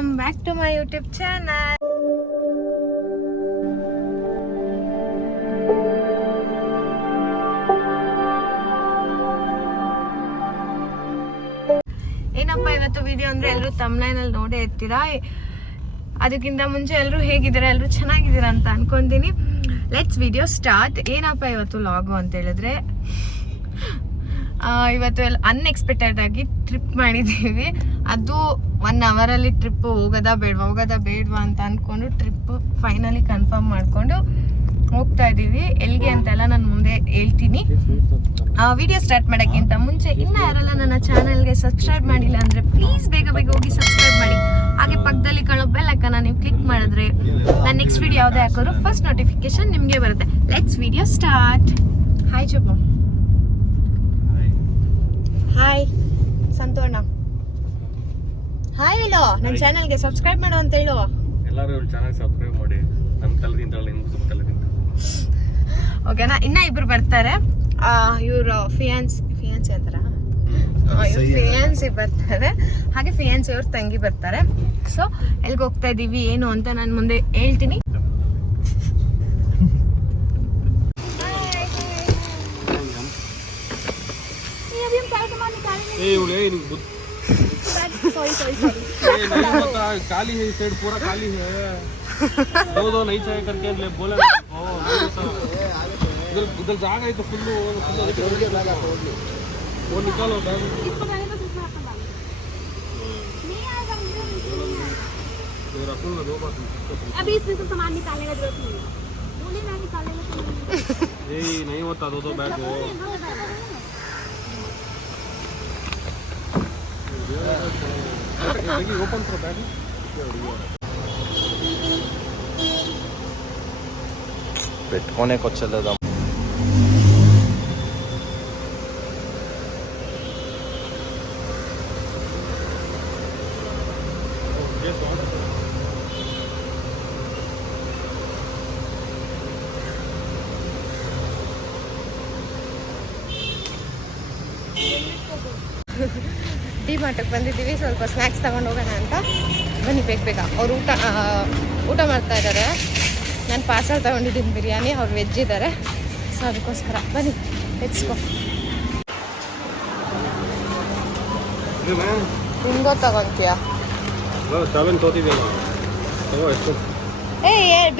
Welcome back to my YouTube channel. ಏನಪ್ಪ ಇವತ್ತು video ಅಂದ್ರೆ ಎಲ್ಲರೂ ತಮ್ಲೈನಲ್ಲಿ ನೋಡೇ ಇರ್ತೀರಾ. ಅದಕ್ಕಿಂತ ಮುಂಚೆ ಎಲ್ಲರೂ ಹೇಗಿದ್ದೀರಾ, ಎಲ್ಲರೂ ಚೆನ್ನಾಗಿದ್ದೀರಾ ಅಂತ ಅನ್ಕೊಂತೀನಿ. Let's video start. ಏನಪ್ಪ ಇವತ್ತು ಲಾಗು ಅಂತ ಹೇಳಿದ್ರೆ, ಇವತ್ತು ಎಲ್ಲ ಅನ್ಎಕ್ಸ್ಪೆಕ್ಟೆಡ್ ಆಗಿ ಟ್ರಿಪ್ ಮಾಡಿದ್ದೀವಿ. ಅದು 1 ಅವರಲ್ಲಿ ಟ್ರಿಪ್ ಹೋಗೋದಾ ಬೇಡವಾ ಅಂತ ಅಂದ್ಕೊಂಡು ಟ್ರಿಪ್ ಫೈನಲಿ ಕನ್ಫರ್ಮ್ ಮಾಡಿಕೊಂಡು ಹೋಗ್ತಾ ಇದ್ದೀವಿ. ಎಲ್ಲಿಗೆ ಅಂತೆಲ್ಲ ನಾನು ಮುಂದೆ ಹೇಳ್ತೀನಿ. ವಿಡಿಯೋ ಸ್ಟಾರ್ಟ್ ಮಾಡೋಕ್ಕಿಂತ ಮುಂಚೆ ಇನ್ನೂ ಯಾರೆಲ್ಲ ನನ್ನ ಚಾನಲ್ಗೆ ಸಬ್ಸ್ಕ್ರೈಬ್ ಮಾಡಿಲ್ಲ ಅಂದರೆ ಪ್ಲೀಸ್ ಬೇಗ ಹೋಗಿ ಸಬ್ಸ್ಕ್ರೈಬ್ ಮಾಡಿ. ಹಾಗೆ ಪಕ್ಕದಲ್ಲಿ ಕಾಣೋ ಬೆಲ್ ಐಕಾನ್ನ ನೀವು ಕ್ಲಿಕ್ ಮಾಡಿದ್ರೆ ನಾನು ನೆಕ್ಸ್ಟ್ ವಿಡಿಯೋ ಯಾವುದೇ ಹಾಕೋರು ಫಸ್ಟ್ ನೋಟಿಫಿಕೇಶನ್ ನಿಮಗೆ ಬರುತ್ತೆ. Let's video start. ಹಾಯ್ ಚೊಪ್ಪು. ಹಾಯ್ ಸಂತೋಣ. ಹಾಯ್ ಹೇಳೋ. ನನ್ನ ಚಾನಲ್ಗೆ ಸಬ್ಸ್ಕ್ರೈಬ್ ಮಾಡು ಅಂತ ಹೇಳು. ಎಲ್ಲರೂ ಚಾನಲ್ ಸಬ್ಸ್ಕ್ರೈಬ್ ಮಾಡಿ. ನಮ್ಮ ತಲೆದಿಂದ ಓಕೆನಾ. ಇನ್ನ ಇಬ್ರು ಬರ್ತಾರೆ. ಇವರು ಫಿಯಾನ್ಸಿ ಅಂತಾರ, ಇವ್ರು ಫಿಯಾನ್ಸಿ ಬರ್ತಾರೆ. ಹಾಗೆ ಫಿಯಾನ್ಸಿ ಅವ್ರ ತಂಗಿ ಬರ್ತಾರೆ. ಸೊ ಎಲ್ಲಿಗೆ ಹೋಗ್ತಾ ಇದೀವಿ ಏನು ಅಂತ ನಾನು ಮುಂದೆ ಹೇಳ್ತೀನಿ. खाली है साइड पूरा खाली है. दो नहीं चाहिए करके ले बोला. उधर जागा है तो फुल वो निकालो बैग. रखूंगा 2 बार. अभी इसमें से सामान निकालने का जरूरत नहीं है. बोले ना निकालने का नहीं होता 2 बैग हो. ओपन करो बैग. పెట్టుకోనే వచ్చలేదా. ಡಿ ಮಾರ್ಟಿಗೆ ಬಂದಿದ್ದೀವಿ. ಸ್ವಲ್ಪ ಸ್ನ್ಯಾಕ್ಸ್ ತಗೊಂಡು ಹೋಗೋಣ ಅಂತ. ಬನ್ನಿ ಬೇಗ. ಅವ್ರು ಊಟ ಮಾಡ್ತಾ ಇದ್ದಾರೆ. ನಾನು ಪಾರ್ಸಲ್ ತಗೊಂಡಿದ್ದೀನಿ ಬಿರಿಯಾನಿ. ಅವ್ರು ವೆಜ್ ಇದ್ದಾರೆ. ಸೊ ಅದಕ್ಕೋಸ್ಕರ ಬನ್ನಿ ಹೆಚ್ಕೊ. ಹಿಂಗೋ ತಗೊಂತೀಯ?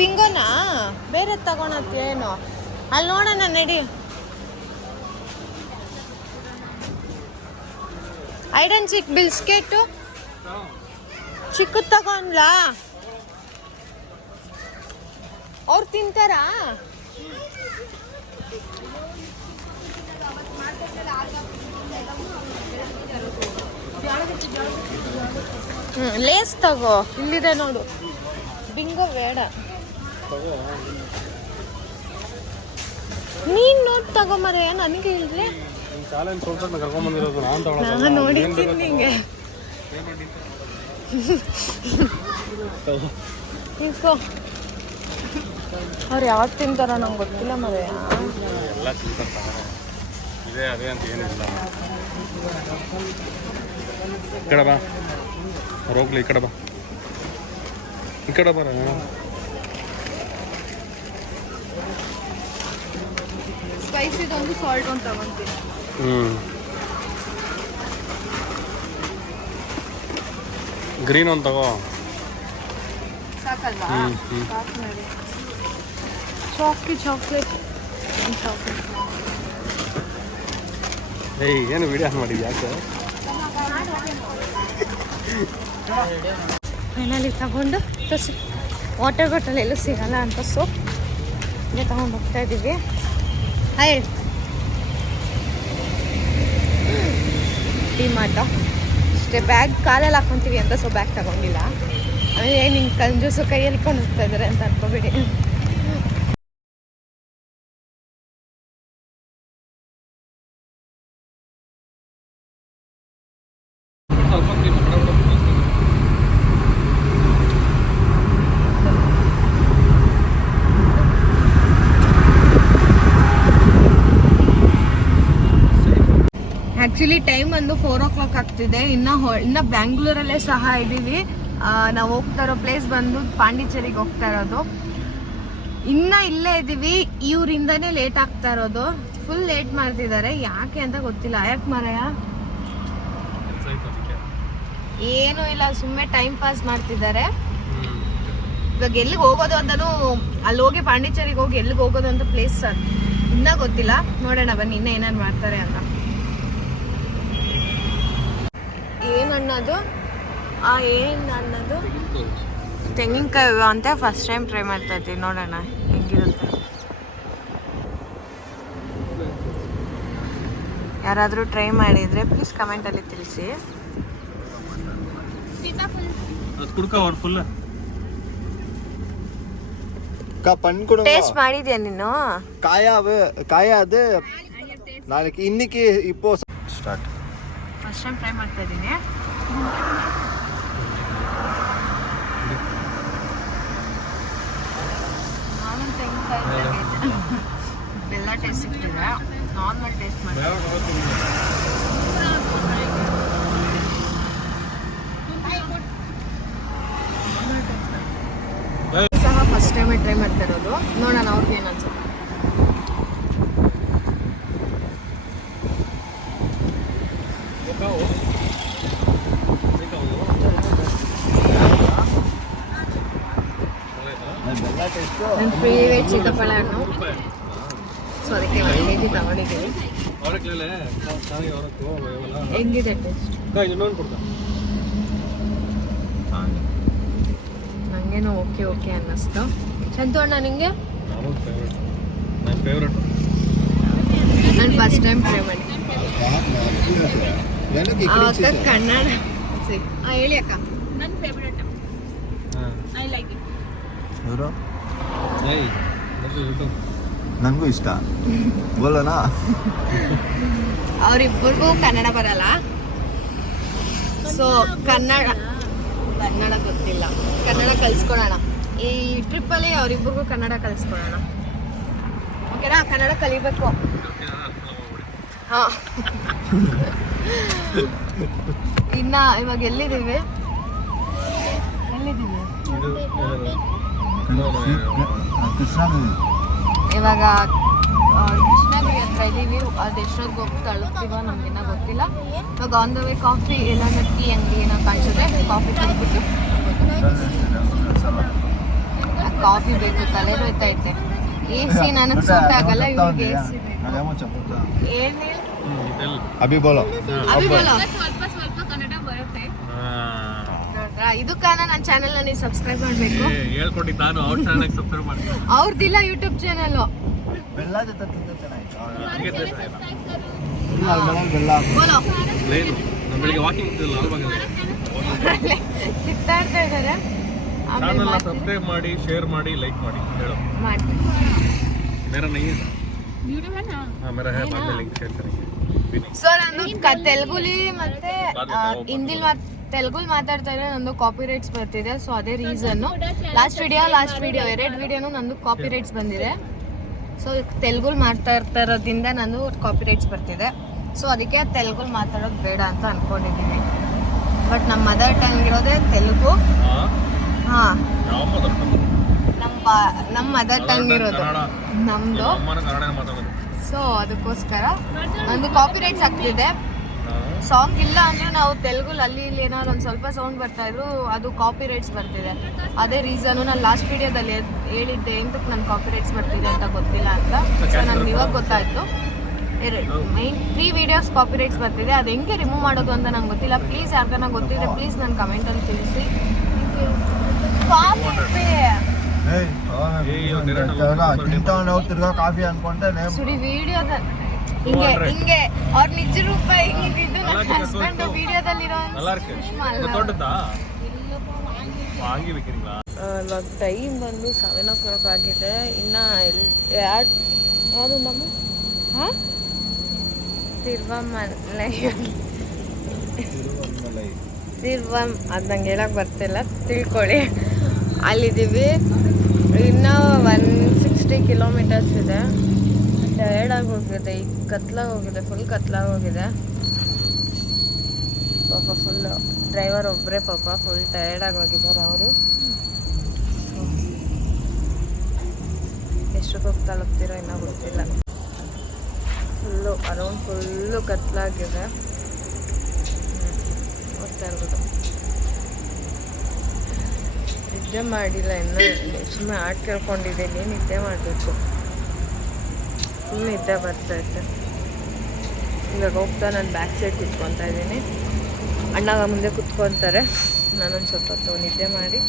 ಬಿಂಗೋನಾ ಬೇರೆ ತಗೊಳತ್ತೇನು? ಅಲ್ಲಿ ನೋಡೋಣ ನಡಿ. ಐಡನ್ ಚಿಕ್ ಬಿಸ್ಕೆಟು ಚಿಕ್ಕದು ತಗೊಂಡ್ಲಾ? ಅವ್ರು ತಿಂತಾರಾ? ಲೇಸ್ ತಗೋ. ಇಲ್ಲಿದೆ ನೋಡು. ಬಿಂಗೋ ಬೇಡ. ನೀನ್ ನೋಡಿ ತಗೋ ಮರೆ. ನನಗೆ ಇಲ್ರಿ. ನಾನು ನೋಡಿದ್ದೀನಿ ನಿಂಗೆ. ಇಟ್ಕೋ. ಅವ್ರು ಯಾವತ್ತು ತಿಂತಾರ ನಂಗೆ ಗೊತ್ತಿಲ್ಲ ಮರೆ. ಎಲ್ಲ ತಿಂತಾರೆ ಇದೆ ಅದೇ ಅಂತ ಏನಿಲ್ಲ. ಈ ಕಡೆ ಬಾ. ಹೋಗ್ಲಿ ಈ ಕಡೆ ಬಾ. ಈ ಕಡೆ ಬರ. ಸ್ಪೈಸಿದೊಂದು ಸಾಲ್ಟ್ ಒಂದು ತಗೊಂತೀನಿ. ಗ್ರೀನ್ ಒಂದು ತಗೋ. ಸಾಕಲ್ವಾ? ಸಾಕು ನೋಡಿ. ಚಾಕ್ಲೇಟ್. ಏನು ವಿಡಿಯೋ ಮಾಡಿದ್ಯಾ? ಯಾಕೆ ಫೈನಲಿ ತಗೊಂಡು ವಾಟರ್ ಬಾಟಲ್ ಎಲ್ಲೂ ಸಿಗಲ್ಲ ಅಂತ ಸೊ ಇಲ್ಲೇ ತಗೊಂಡು ಹೋಗ್ತಾ ಇದ್ದೀವಿ. ಹಾಯ್ ಡಿ ಮಾರ್ಟ ಅಷ್ಟೇ. ಬ್ಯಾಗ್ ಕಾಲಲ್ಲಿ ಹಾಕೊತೀವಿ ಅಂತ ಸೊ ಬ್ಯಾಗ್ ತಗೊಂಡಿಲ್ಲ. ಆಮೇಲೆ ನಿಂಗೆ ಕಂಜೂಸು ಕೈಯಲ್ಲಿ ಕೊಂಡು ಹೋಗ್ತಾ ಇದ್ದಾರೆ ಅಂತ ಅನ್ಕೋಬೇಡಿ. ಆ್ಯಕ್ಚುಲಿ ಟೈಮ್ ಒಂದು 4 o'clock ಆಗ್ತಿದೆ. ಇನ್ನು ಬ್ಯಾಂಗ್ಳೂರಲ್ಲೇ ಸಹ ಇದ್ದೀವಿ. ನಾವು ಹೋಗ್ತಾ ಇರೋ ಪ್ಲೇಸ್ ಬಂದು ಪಾಂಡಿಚೇರಿಗೆ ಹೋಗ್ತಾ ಇರೋದು. ಇನ್ನ ಇಲ್ಲೇ ಇದ್ದೀವಿ, ಇವರಿಂದನೇ ಲೇಟ್ ಆಗ್ತಾ ಇರೋದು. ಫುಲ್ ಲೇಟ್ ಮಾಡ್ತಿದ್ದಾರೆ, ಯಾಕೆ ಅಂತ ಗೊತ್ತಿಲ್ಲ. ಯಾಕೆ ಮಾರಾಯ? ಏನೂ ಇಲ್ಲ, ಸುಮ್ಮನೆ ಟೈಮ್ ಪಾಸ್ ಮಾಡ್ತಿದ್ದಾರೆ. ಇವಾಗ ಎಲ್ಲಿಗೆ ಹೋಗೋದು ಅಂತಾನು, ಅಲ್ಲಿ ಹೋಗಿ ಪಾಂಡಿಚೇರಿಗೆ ಹೋಗಿ ಎಲ್ಲಿಗೆ ಹೋಗೋದು ಅಂತ ಪ್ಲೇಸ್ ಇನ್ನೂ ಗೊತ್ತಿಲ್ಲ. ನೋಡೋಣ ಬನ್ನಿ ಇನ್ನೂ ಏನಾರು ಮಾಡ್ತಾರೆ ಅಂತ. ಏನು ಅನ್ನೋದು ಏನು ಅನ್ನೋದು ತೆಂಗಿನಕಾಯಿ ಅಂತ ಫಸ್ಟ್ ಟೈಮ್ ಟ್ರೈ ಮಾಡ್ತಾ ಇದ್ದೀವಿ. ನೋಡೋಣ ಹೆಂಗಿರುತ್ತೆ. ಯಾರಾದರೂ ಟ್ರೈ ಮಾಡಿದರೆ ಪ್ಲೀಸ್ ಕಮೆಂಟಲ್ಲಿ ತಿಳಿಸಿ. ಟೇಸ್ಟ್ ಮಾಡಿದ್ಯಾ ನೀನು? ಕಾயாது நாளைக்கு இன்னைக்கு இப்போ ஸ்டார்ட். ಫಸ್ಟ್ ಟೈಮ್ ಟ್ರೈ ಮಾಡ್ತಾ ಇದ್ದೀನಿ. ನಾರ್ಮಲ್ ತೆಂಗಿನಕಾಯಿ ಬೆಲ್ಲ ಟೇಸ್ಟ್ ಸಿಗ್ತಿದೆ, ನಾರ್ಮಲ್ ಟೇಸ್ಟ್ ಮಾಡಿ ಸಹ ಫಸ್ಟ್ ಟೈಮೇ ಟ್ರೈ ಮಾಡ್ತಾ ಇರೋದು. ನೋಡೋಣ ಅವ್ರಿಗೆ ಏನು ಅನ್ಸುತ್ತೆ. ನನ್ನ ಫೇವ್ರೇಟ್ ಸೀತಾಫಲ ಹಣ್ಣು, ಸೊ ಅದಕ್ಕೆ 1 kg ತಗೊಂಡಿದ್ದೀವಿ. ಹೆಂಗಿದೆ ಟೇಸ್ಟ್? ನನಗೇನೋ ಓಕೆ ಓಕೆ ಅನ್ನಿಸ್ತು. ಚಂತು ಅಣ್ಣ ನಿಂಗೆ? ನಾನು ಫಸ್ಟ್ ಟೈಮ್ ಟ್ರೈ ಮಾಡಿ ಅಕ್ಕ ಕನ್ನಡ ಹೇಳಿ ಅಕ್ಕ. ನನ್ನ ಫೇವ್ರೆಟ್, ಐ ಲೈಕ್ ಇಟ್. ನನಗೂ ಇಷ್ಟ. ಬೋಲೋಣ. ಅವರಿಬ್ಬರಿಗೂ ಕನ್ನಡ ಬರಲ್ಲ, ಸೊ ಕನ್ನಡ ಗೊತ್ತಿಲ್ಲ. ಕನ್ನಡ ಕಲಿಸ್ಕೊಡೋಣ ಈ ಟ್ರಿಪ್ಪಲ್ಲಿ, ಅವರಿಬ್ಬರಿಗೂ ಕನ್ನಡ ಕಲಿಸ್ಕೊಡೋಣ. ಓಕೆನಾ? ಕನ್ನಡ ಕಲಿಬೇಕು. ಹಾಂ, ಇನ್ನ ಇವಾಗ ಎಲ್ಲಿದ್ದೀವಿ? ಇವಾಗ ಕೃಷ್ಣಗಿರಿ ಹತ್ರ ಇದ್ದೀವಿ. ಅದು ಎಷ್ಟೊತ್ತಿಗೆ ಹೋಗಿ ತಲುಪ್ತೀವೋ ನಮಗಿನ್ನ ಗೊತ್ತಿಲ್ಲ. ಇವಾಗ ಆನ್ ದ ವೇ ಕಾಫಿ ಎಲ್ಲ ಟೀ ಅಂಗಡಿ ಏನೋ ಕಾಣಿಸಿದ್ರೆ ಕಾಫಿ ಕುಡಿದ್ಬಿಟ್ಟು ಕಾಫಿ ಬೇಕು, ತಲೆ ನೋಯ್ತೈತೆ. ಎ ಸಿ ನನಗೆ ಸೂಟ್ ಆಗಲ್ಲ, ಇವ್ರಿಗೆ ಎ ಸಿ ಬೇಕು. ಏನು ಅಭಿ ಬೋಲೋ. ಸ್ವಲ್ಪ ಸ್ವಲ್ಪ ಕನ್ನಡ ಬರುತ್ತೆ. ಇದು ಕಾರಣ ನನ್ನ ಚಾನೆಲ್ ನೀವು ಸಬ್ಸ್ಕ್ರೈಬ್ ಮಾಡಬೇಕು. ಹೇಳ್ಕೊಟ್ಟಿದ್ದು ನಾನು ಅವ್ರ ಚಾನೆಲ್ ಸಬ್ಸ್ಕ್ರೈಬ್ ಮಾಡಿ. ಅವ್ರದ್ದಿಲ್ಲ ಯೂಟ್ಯೂಬ್ ಚಾನೆಲ್. ಬೆಲ್ಲ ಜೊತೆ ತಿಂದ್ರೆ ಚೆನ್ನಾಗಿತ್ತು. ಏನು ಬೆಳಿಗ್ಗೆ ವಾಕಿಂಗ್ ಕಿತ್ತಾಡ್ತಾ ಇದ್ದಾರೆ. ಚಾನೆಲ್ ಸಬ್ಸ್ಕ್ರೈಬ್ ಮಾಡಿ, ಶೇರ್ ಮಾಡಿ, ಲೈಕ್ ಮಾಡಿ, ಹೇಳು. मेरा नहीं है वीडियो है ना? हाँ मेरा है, बाद में लिंक शेयर करेंगे. ಸೊ ನಾನು ತೆಲುಗುಲಿ ಮತ್ತೆ ಹಿಂದಿಲ್ ತೆಲುಗುಲ್ ಮಾತಾಡ್ತಾ ಇದ್ರೆ ನಂದು ಕಾಪಿ ರೈಟ್ಸ್ ಬರ್ತಿದೆ. ಸೊ ಅದೇ ರೀಸನ್ನು. ಲಾಸ್ಟ್ ವಿಡಿಯೋ 2 ವಿಡಿಯೋನು ನಂದು ಕಾಪಿ ರೈಟ್ಸ್ ಬಂದಿದೆ. ಸೊ ತೆಲುಗುಲ್ ಮಾಡ್ತಾ ಇರೋದ್ರಿಂದ ನಂದು ಕಾಪಿ ರೈಟ್ಸ್ ಬರ್ತಿದೆ. ಸೊ ಅದಕ್ಕೆ ತೆಲುಗುಲ್ ಮಾತಾಡೋದು ಬೇಡ ಅಂತ ಅಂದ್ಕೊಂಡಿದ್ದೀನಿ. ಬಟ್ ನಮ್ಮ ಮದರ್ ಟಂಗ್ ಇರೋದೇ ತೆಲುಗು. ಹಾಂ, ನಮ್ಮ ಮದರ್ ಟಂಗ್ ಇರೋದು ನಮ್ಮದು. ಸೊ ಅದಕ್ಕೋಸ್ಕರ ನಂದು ಕಾಪಿ ರೈಟ್ಸ್ ಆಗ್ತಿದೆ. ಸಾಂಗ್ ಇಲ್ಲ ಅಂದರೆ ನಾವು ತೆಲುಗುಲ್ಲಿ ಅಲ್ಲಿ ಇಲ್ಲಿ ಏನಾದ್ರು ಒಂದು ಸ್ವಲ್ಪ ಸೌಂಡ್ ಬರ್ತಾಯಿದ್ರು, ಅದು ಕಾಪಿ ರೈಟ್ಸ್ ಬರ್ತಿದೆ. ಅದೇ ರೀಸನು ನಾನು ಲಾಸ್ಟ್ ವಿಡಿಯೋದಲ್ಲಿ ಹೇಳಿದ್ದೆ ಎಂತಕ್ಕೆ ನನ್ನ ಕಾಪಿ ರೈಟ್ಸ್ ಬರ್ತಿದೆ ಅಂತ ಗೊತ್ತಿಲ್ಲ ಅಂತ. ಸೊ ನನಗೆ ಇವಾಗ ಗೊತ್ತಾಯಿತು. ಮೈನ್ 3 ವಿಡಿಯೋಸ್ ಕಾಪಿ ರೈಟ್ಸ್ ಬರ್ತಿದೆ. ಅದು ಹೆಂಗೆ ರಿಮೂವ್ ಮಾಡೋದು ಅಂತ ನಂಗೆ ಗೊತ್ತಿಲ್ಲ. ಪ್ಲೀಸ್ ಯಾರಿಗಾನ ಗೊತ್ತಿದ್ರೆ ಪ್ಲೀಸ್ ನನ್ನ ಕಮೆಂಟಲ್ಲಿ ತಿಳಿಸಿ. ಕಾಫಿ ಅನ್ಕೊಂಡೆ ಸುಡಿ ವಿಡಿಯೋದ ಹಿಂಗೆ ಅವ್ರ ನಿಜ ರೂಪ ಹಿಂಗಿದ್ದು ನನ್ನ ಹಸ್ಬೆಂಡ್ ವಿಡಿಯೋದಲ್ಲಿರೋ ಇವಾಗ ಟೈಮ್ ಬಂದು 7 o'clock ಆಗಿದೆ. ಇನ್ನು ಯಾವುದು ನಮ್ಮ ಹಾಂ ತಿರುವಂ ಅದು ನಂಗೆ ಹೇಳಕ್ಕೆ ಬರ್ತಿಲ್ಲ, ತಿಳ್ಕೊಳ್ಳಿ. ಅಲ್ಲಿದ್ದೀವಿ. ಇನ್ನೂ 160 ಕಿಲೋಮೀಟರ್ಸ್ ಇದೆ. ಟಯರ್ಡ್ ಆಗಿ ಹೋಗಿದೆ, ಈಗ ಕತ್ಲಾಗಿ ಹೋಗಿದೆ, ಫುಲ್ ಕತ್ಲಾಗಿ ಹೋಗಿದೆ. ಪಾಪ ಫುಲ್ ಡ್ರೈವರ್ ಒಬ್ಬರೇ ಪಾಪ ಫುಲ್ ಟಯರ್ಡಾಗಿ ಹೋಗಿದ್ದಾರೆ ಅವರು. ಎಷ್ಟೊತ್ತು ತಲುಪ್ತಿರೋ ಇನ್ನೂ ಗೊತ್ತಿಲ್ಲ. ಫುಲ್ಲು ಅರೌಂಡ್ ಫುಲ್ಲು ಕತ್ಲಾಗಿದೆ. ಹೋಗ್ತಾ ಇರ್ಬೋದು. ನಿದ್ದೆ ಮಾಡಿಲ್ಲ ಇನ್ನೂ, ಸುಮ್ಮನೆ ಹಾಡು ಕೇಳ್ಕೊಂಡಿದ್ದೀನಿ. ನಿದ್ದೆ ಮಾಡಬೇಕು. ಫುಲ್ ನಿದ್ದೆ ಬರ್ತೈತೆ. ಇವಾಗ ಹೋಗ್ತಾ ನಾನು ಬ್ಯಾಕ್ ಸೈಡ್ ಕುತ್ಕೊತಾ ಇದ್ದೀನಿ. ಅಣ್ಣ ಮುಂದೆ ಕುತ್ಕೊತಾರೆ. ನಾನೊಂದು ಸ್ವಲ್ಪ ಹೊತ್ತು ನಿದ್ದೆ ಮಾಡಿ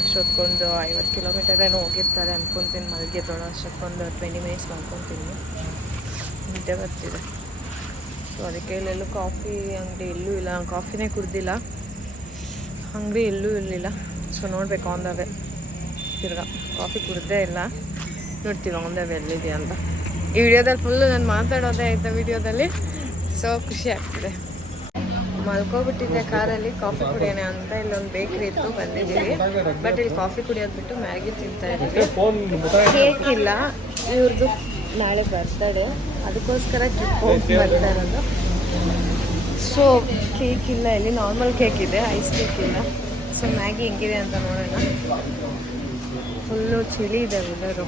ಅಷ್ಟೊತ್ಕೊಂದು 50 ಕಿಲೋಮೀಟರ್ ಏನೋ ಹೋಗಿರ್ತಾರೆ ಅಂದ್ಕೊತೀನಿ. ಮಲಗಿದ್ದೋಳು ಅಷ್ಟೊತ್ಕೊಂದು 20 ಮಿನಿಟ್ಸ್ ಮಲ್ಕೊತೀನಿ. ನಿದ್ದೆ ಬರ್ತಿದೆ. ಸೊ ಅದಕ್ಕೆ ಇಲ್ಲೆಲ್ಲೂ ಕಾಫಿ ಅಂಗಡಿ ಎಲ್ಲೂ ಇಲ್ಲ. ನಾನು ಕಾಫಿನೇ ಕುಡ್ದಿಲ್ಲ. ಅಂಗಡಿ ಎಲ್ಲೂ ಇರಲಿಲ್ಲ. ಸೊ ನೋಡಬೇಕು ಆನ್ ದ ವೇ. ತಿರ್ಗಾ ಕಾಫಿ ಕುಡ್ದೇ ಇಲ್ಲ. ನೋಡ್ತೀವಿ ಆನ್ ದ ವೇ ಎಲ್ಲಿದೆಯಾ ಅಂತ. ಈ ವಿಡಿಯೋದಲ್ಲಿ ಫುಲ್ಲು ನಾನು ಮಾತಾಡೋದೇ ಆಯಿತಾ ವಿಡಿಯೋದಲ್ಲಿ. ಸೊ ಖುಷಿ ಆಗ್ತಿದೆ. ಮಲ್ಕೊಬಿಟ್ಟಿದ್ದೆ ಕಾರಲ್ಲಿ. ಕಾಫಿ ಕುಡಿಯೋಣ ಅಂತ ಇಲ್ಲೊಂದು ಬೇಕ್ರಿ ಇತ್ತು, ಬಂದಿದ್ದೀವಿ. ಬಟ್ ಇಲ್ಲಿ ಕಾಫಿ ಕುಡಿಯೋದು ಬಿಟ್ಟು ಮ್ಯಾಗಿ ತಿಂತಾ ಇದ್ದೀವಿ. ಕೇಕ್ ಇಲ್ಲ, ಇವ್ರದ್ದು ನಾಳೆ ಬರ್ತಡೇ, ಅದಕ್ಕೋಸ್ಕರ ಟ್ರಿಪ್ ಹೋಗಿ ಬರ್ತಾ ಇರೋದು. ಸೊ ಕೇಕ್ ಇಲ್ಲ ಇಲ್ಲಿ, ನಾರ್ಮಲ್ ಕೇಕ್ ಇದೆ, ಐಸ್ ಕೇಕ್ ಇಲ್ಲ. ಸೊ ಮ್ಯಾಗಿ ಹೆಂಗಿದೆ ಅಂತ ನೋಡೋಣ. ಫುಲ್ಲು ಚಳಿ ಇದೆ ವೆದರು.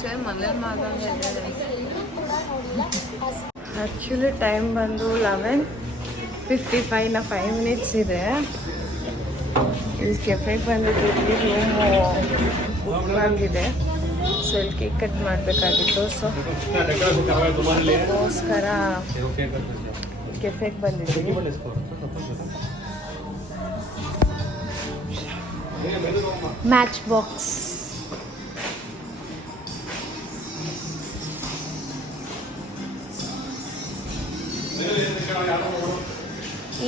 ಸೇಮ್ ಮನೇಲಿ ಮಾಡ್ದಂಗೆ ಇದೆ. ಆ್ಯಕ್ಚುಲಿ ಟೈಮ್ ಬಂದು 11:55. 5 ಮಿನಿಟ್ಸ್ ಇದೆ. ಇಲ್ಲಿ ಕೆಫೆಗೆ ಬಂದಿದ್ದೀವಿ. ರೂಮು ಬುಕ್ ಆಗಿದೆ. ಸೊ ಇಲ್ಲಿ ಕೇಕ್ ಕಟ್ ಮಾಡಬೇಕಾಗಿತ್ತು. ಸೊ ಅದಕ್ಕೋಸ್ಕರ ಕೆಫೆಗೆ ಬಂದಿದ್ದೀವಿ. ಮ್ಯಾಚ್ ಬಾಕ್ಸ್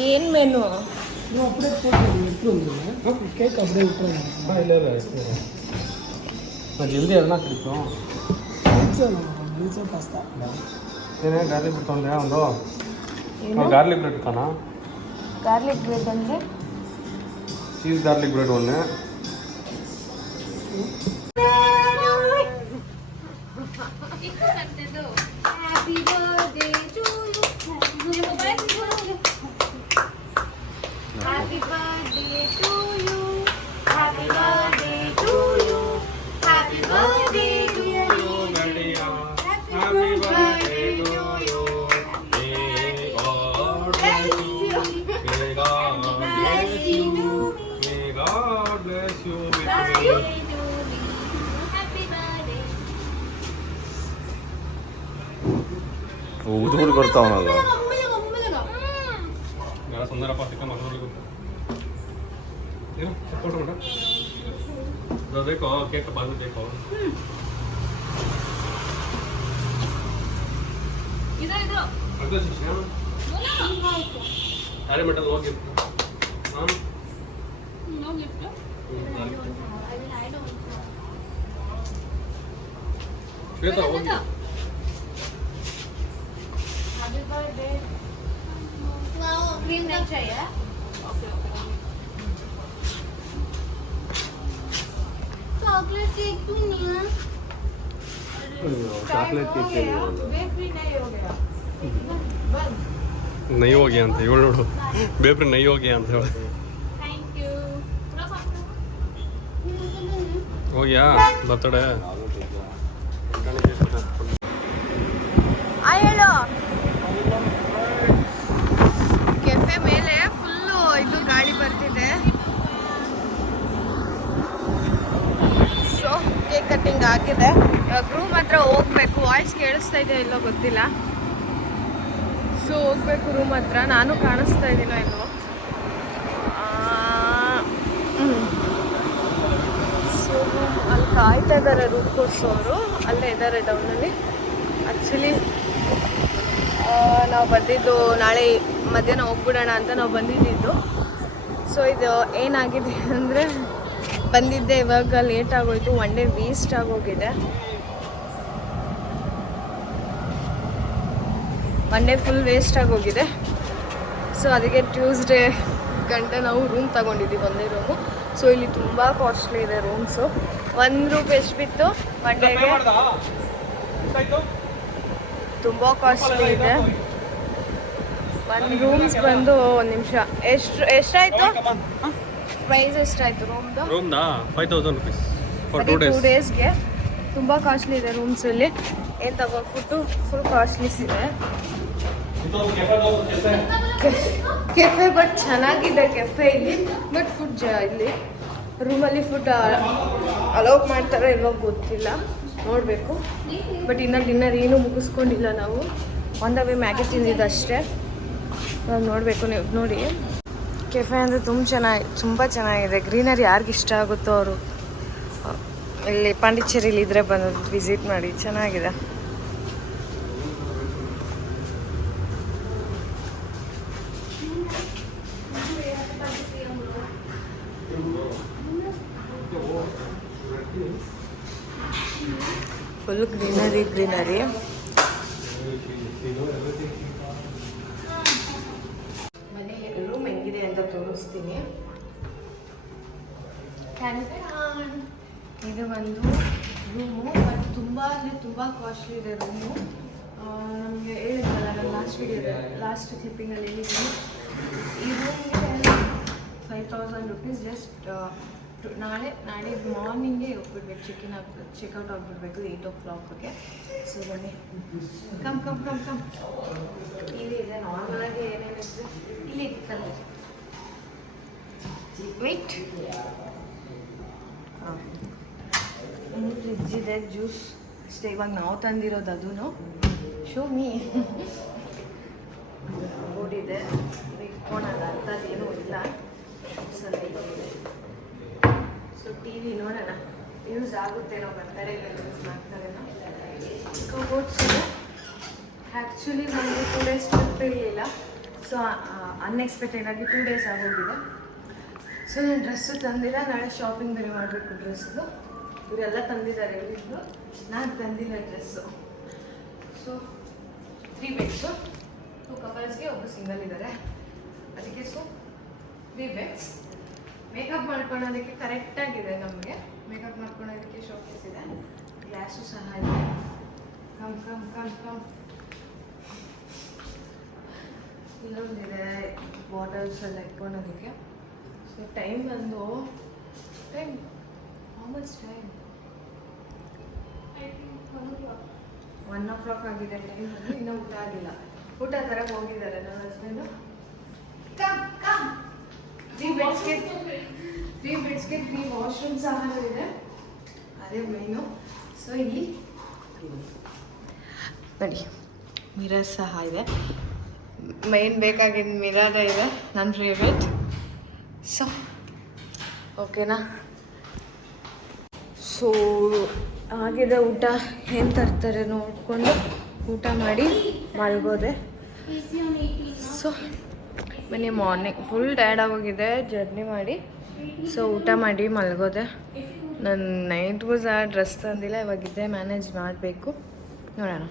ಏನು ಮೆನು? केक अपने ऊपर हाँ ले ले मैं जल्दी है ना कितना पिज़्ज़ा पास्ता ये नहीं गार्लिक ब्रेड तोंडे उंदो गार्लिक ब्रेड खाना ಗಾರ್ಲಿಕ್ ಬ್ರೆಡ್ ಅಂದರೆ चीज़ गार्लिक ब्रेड होने Happy birthday to you. Happy birthday to you. Happy birthday to you. Happy birthday to you. May God bless you. May God bless you. May God bless you Happy birthday. ಊಟ ಕೊಡ್ತಾವನಲ್ಲ. यार सुंदर आपा सिक्का मगनोली को ये ना photo उठा तो देखो केक के बाद में देखो इधर अगला शिष्य अरे बेटा लो गिफ्ट हां नो गिफ्ट श्वेता हो गया हैप्पी बर्थडे वाओ क्रीम नहीं चाहिए ओके चॉकलेट केक भी नहीं है चॉकलेट केक के लिए बेक भी नहीं हो गया. बंद. नहीं हो गया ಅಂತ ಹೇಳು ನೋಡು ಬೇಪ್ರೆ नहीं हो गया ಅಂತ ಹೇಳು थैंक यू हो गया बर्थडे ಹೇಳು. ಕೆಫೆ ಮೇಲೆ ಫುಲ್ಲು ಇದು ಗಾಳಿ ಬರ್ತಿದೆ. ಸೊ ಕೇಕ್ ಕಟ್ಟಿಂಗ್ ಆಗಿದೆ. ಇವಾಗ ರೂಮ್ ಹತ್ರ ಹೋಗ್ಬೇಕು. ವಾಯ್ಸ್ ಕೇಳಿಸ್ತಾ ಇದೆ ಇಲ್ಲೋ ಗೊತ್ತಿಲ್ಲ. ಸೊ ಹೋಗ್ಬೇಕು ರೂಮ್ ಹತ್ರ. ನಾನು ಕಾಣಿಸ್ತಾ ಇದ್ದೀನೋ ಇಲ್ಲೋ. ಸೊ ಅಲ್ಲಿ ಕಾಯ್ತಾ ಇದ್ದಾರೆ ರೂಮ್ ಕೊಡ್ಸೋರು. ಅಲ್ಲೇ ಇದ್ದಾರೆ ಡೌನಲ್ಲಿ. ಆ್ಯಕ್ಚುಲಿ ನಾವು ಬಂದಿದ್ದು ನಾಳೆ ಮಧ್ಯಾಹ್ನ ಹೋಗ್ಬಿಡೋಣ ಅಂತ ನಾವು ಬಂದಿದ್ದು. ಸೊ ಇದು ಏನಾಗಿದೆ ಅಂದರೆ ಬಂದಿದ್ದೆ ಇವಾಗ ಲೇಟ್ ಆಗೋಯ್ತು. 1 ಡೇ ವೇಸ್ಟ್ ಆಗೋಗಿದೆ. 1 ಡೇ ಫುಲ್ ವೇಸ್ಟ್ ಆಗೋಗಿದೆ. ಸೊ ಅದಕ್ಕೆ ಟ್ಯೂಸ್ಡೇ ಗಂಟೆ ನಾವು ರೂಮ್ ತಗೊಂಡಿದ್ದೀವಿ, ಒಂದೇ ರೂಮು. ಸೊ ಇಲ್ಲಿ ತುಂಬ ಕಾಸ್ಟ್ಲಿ ಇದೆ ರೂಮ್ಸು. 1 ರೂಮ್ ಎಷ್ಟು ಬಿತ್ತು ಒನ್ ಡೇಗೆ? ತುಂಬ ಕಾಸ್ಟ್ಲಿ ಇದೆ. 1 ರೂಮ್ಸ್ ಬಂದು 1 ನಿಮಿಷ ಎಷ್ಟಾಯಿತು ಪ್ರೈಸ್? ಎಷ್ಟಾಯಿತು ರೂಮ್ದು? ರೂಮ್ದಾ 5000 rupees ಫಾರ್ 2 2 days. ಡೇಸ್ಗೆ. ತುಂಬ ಕಾಸ್ಟ್ಲಿ ಇದೆ ರೂಮ್ಸಲ್ಲಿ. ಏನು ತಗೋ ಫುಡ್ಡು ಫುಲ್ ಕಾಸ್ಟ್ಲೀಸ್ ಇದೆ. ಕೆಫೆ ಬಟ್ ಚೆನ್ನಾಗಿದೆ ಕೆಫೆ ಇಲ್ಲಿ. ಬಟ್ ಫುಡ್ ಇಲ್ಲಿ ರೂಮಲ್ಲಿ ಫುಡ್ ಅಲೌ ಮಾಡ್ತಾರೋ ಇಲ್ಲೋ ಗೊತ್ತಿಲ್ಲ, ನೋಡಬೇಕು. ಬಟ್ ಇನ್ನು ಡಿನ್ನರ್ ಏನೂ ಮುಗಿಸ್ಕೊಂಡಿಲ್ಲ ನಾವು. ಆನ್ ದ ವೇ ಮ್ಯಾಗಿ ತಿಂದಿದ್ದಷ್ಟೇ. ನಾವು ನೋಡಬೇಕು, ನೀವು ನೋಡಿ. ಕೆಫೆ ಅಂದರೆ ತುಂಬ ಚೆನ್ನಾಗಿದೆ. ಗ್ರೀನರಿ ಯಾರಿಗೆ ಇಷ್ಟ ಆಗುತ್ತೋ ಅವರು ಇಲ್ಲಿ ಪಾಂಡಿಚೇರಿಲಿ ಇದ್ರೆ ಬಂದು ವಿಸಿಟ್ ಮಾಡಿ, ಚೆನ್ನಾಗಿದೆ. Full greenery. ಮನೆ ರೂಮ್ ಹೆಂಗಿದೆ ಅಂತ ತೋರಿಸ್ತೀನಿ. ಇದು ಒಂದು ರೂಮು, ಬಟ್ ತುಂಬ ಅಂದರೆ ತುಂಬ ಕಾಸ್ಟ್ಲಿ ಇದೆ ರೂಮು. ನಮಗೆ ಹೇಳಿದ್ನಲ್ಲ ನಾನು ಲಾಸ್ಟ್ ಕ್ಲಿಪ್ಪಿಂಗಲ್ಲಿ ಹೇಳಿದ್ದೀನಿ. ಈ ರೂಮ್ಗೆ 5000 rupees. ಜಸ್ಟ್ ನಾಳೆ ಮಾರ್ನಿಂಗೇ ಹೋಗ್ಬಿಡ್ಬೇಕು, ಚೆಕ್ಔಟ್ ಆಗಿಬಿಡ್ಬೇಕು 8 o'clockಗೆ. ಸೊ ಬನ್ನಿ, ಕಮ್ ಇಲ್ಲಿ ಇದೆ. ನಾರ್ಮಲಾಗಿ ಏನೇನಿದೆ ಇಲ್ಲಿ ಕಲ್ಲು ವೆಯ್ಟ್. ಫ್ರಿಜ್ ಇದೆ, ಜ್ಯೂಸ್ ಅಷ್ಟೇ ಇವಾಗ ನಾವು ತಂದಿರೋದು. ಅದೂ ಶೋ ಮೀ ಬೋರ್ಡ್ ಇದೆ, ಇಟ್ಕೊಳಲ್ಲ ಅಂಥದ್ದೇನೂ ಇಲ್ಲ. ಸೊ ಟಿ ವಿ ನೋಡೋಣ, ಯೂಸ್ ಆಗುತ್ತೇನೋ, ಬರ್ತಾರೇನೋ ಯೂಸ್ ಮಾಡ್ತಾರೇನೋ. ಕಬೋರ್ಡ್ಸ್ ಇದೆ. ಆ್ಯಕ್ಚುಲಿ ನಮಗೆ 2 days ಟ್ರಿಪ್ ಇರಲಿಲ್ಲ. ಸೊ ಅನ್ಎಕ್ಸ್ಪೆಕ್ಟೆಡಾಗಿ 2 days ಆಗೋಗಿದೆ. ಸೊ ನಾನು ಡ್ರೆಸ್ಸು ತಂದಿಲ್ಲ, ನಾಳೆ ಶಾಪಿಂಗ್ ಬೇರೆ ಮಾಡಬೇಕು ಡ್ರೆಸ್ದು. ಇವರೆಲ್ಲ ತಂದಿದ್ದಾರೆ, ಹೇಳಿದ್ರು. ನಾನು ತಂದಿಲ್ಲ ಡ್ರೆಸ್ಸು. ಸೊ 3 ಬೆಡ್ಸು, 2 ಕಪಲ್ಸ್ಗೆ, ಒಬ್ಬರು ಸಿಂಗಲ್ ಇದ್ದಾರೆ. ಅದಕ್ಕೆ ಸೊ 3 ಬೆಡ್ಸ್. ಮೇಕಪ್ ಮಾಡ್ಕೊಳ್ಳೋದಕ್ಕೆ ಕರೆಕ್ಟಾಗಿದೆ. ನಮಗೆ ಮೇಕಪ್ ಮಾಡ್ಕೊಳ್ಳೋದಕ್ಕೆ ಶೋಕೇಸ್ ಇದೆ, ಗ್ಲಾಸು ಸಹ ಇದೆ. ಕಮ್ ಇಲ್ಲೊಂದಿದೆ ಬಾಟಲ್ಸ್ ಎಲ್ಲ ಇಟ್ಕೊಳ್ಳೋದಕ್ಕೆ. ಸೊ ಟೈಮ್ ಬಂದು ಹೌ ಮಚ್ ಟೈಮ್? 1 o'clock ಆಗಿದೆ ಟೈಮ್. ಇನ್ನೂ ಊಟ ಆಗಿಲ್ಲ. ಊಟ ತರಕ್ಕೆ ಹೋಗಿದ್ದಾರೆ ನನ್ನ ಹಸ್ಬೆಂಡು. ಕಮ್ 3 ಬೆಡ್ಸ್ಗೆ 3 ವಾಶ್ರೂಮ್ ಸಹ ಇದೆ. ಅದೇ ಮೇನು. ಸೊ ಇಲ್ಲಿ ನೋಡಿ ಮಿರರ್ ಸಹ ಇದೆ. ಮೈನ್ ಬೇಕಾಗಿದ್ದ ಮಿರರ್ ಇದೆ, ನನ್ನ ಫೇವ್ರೇಟ್. ಸೊ ಓಕೆನಾ? ಸೊ ಆಗಿದೆ ಊಟ. ಏನು ತರ್ತಾರೆ ನೋಡಿಕೊಂಡು ಊಟ ಮಾಡಿ ಮಲ್ಗೋದೆ. ಸೊ ಮನೆ ಮಾರ್ನಿಂಗ್ ಫುಲ್ ಟಯರ್ಡ್ ಆಗೋಗಿದೆ ಜರ್ನಿ ಮಾಡಿ. ಸೊ ಊಟ ಮಾಡಿ ಮಲ್ಗೋದೆ. ನಾನು ನೈಟ್ಗೂ ಸಹ ಡ್ರೆಸ್ ತಂದಿಲ್ಲ, ಇವಾಗಿದ್ದೇ ಮ್ಯಾನೇಜ್ ಮಾಡಬೇಕು. ನೋಡೋಣ.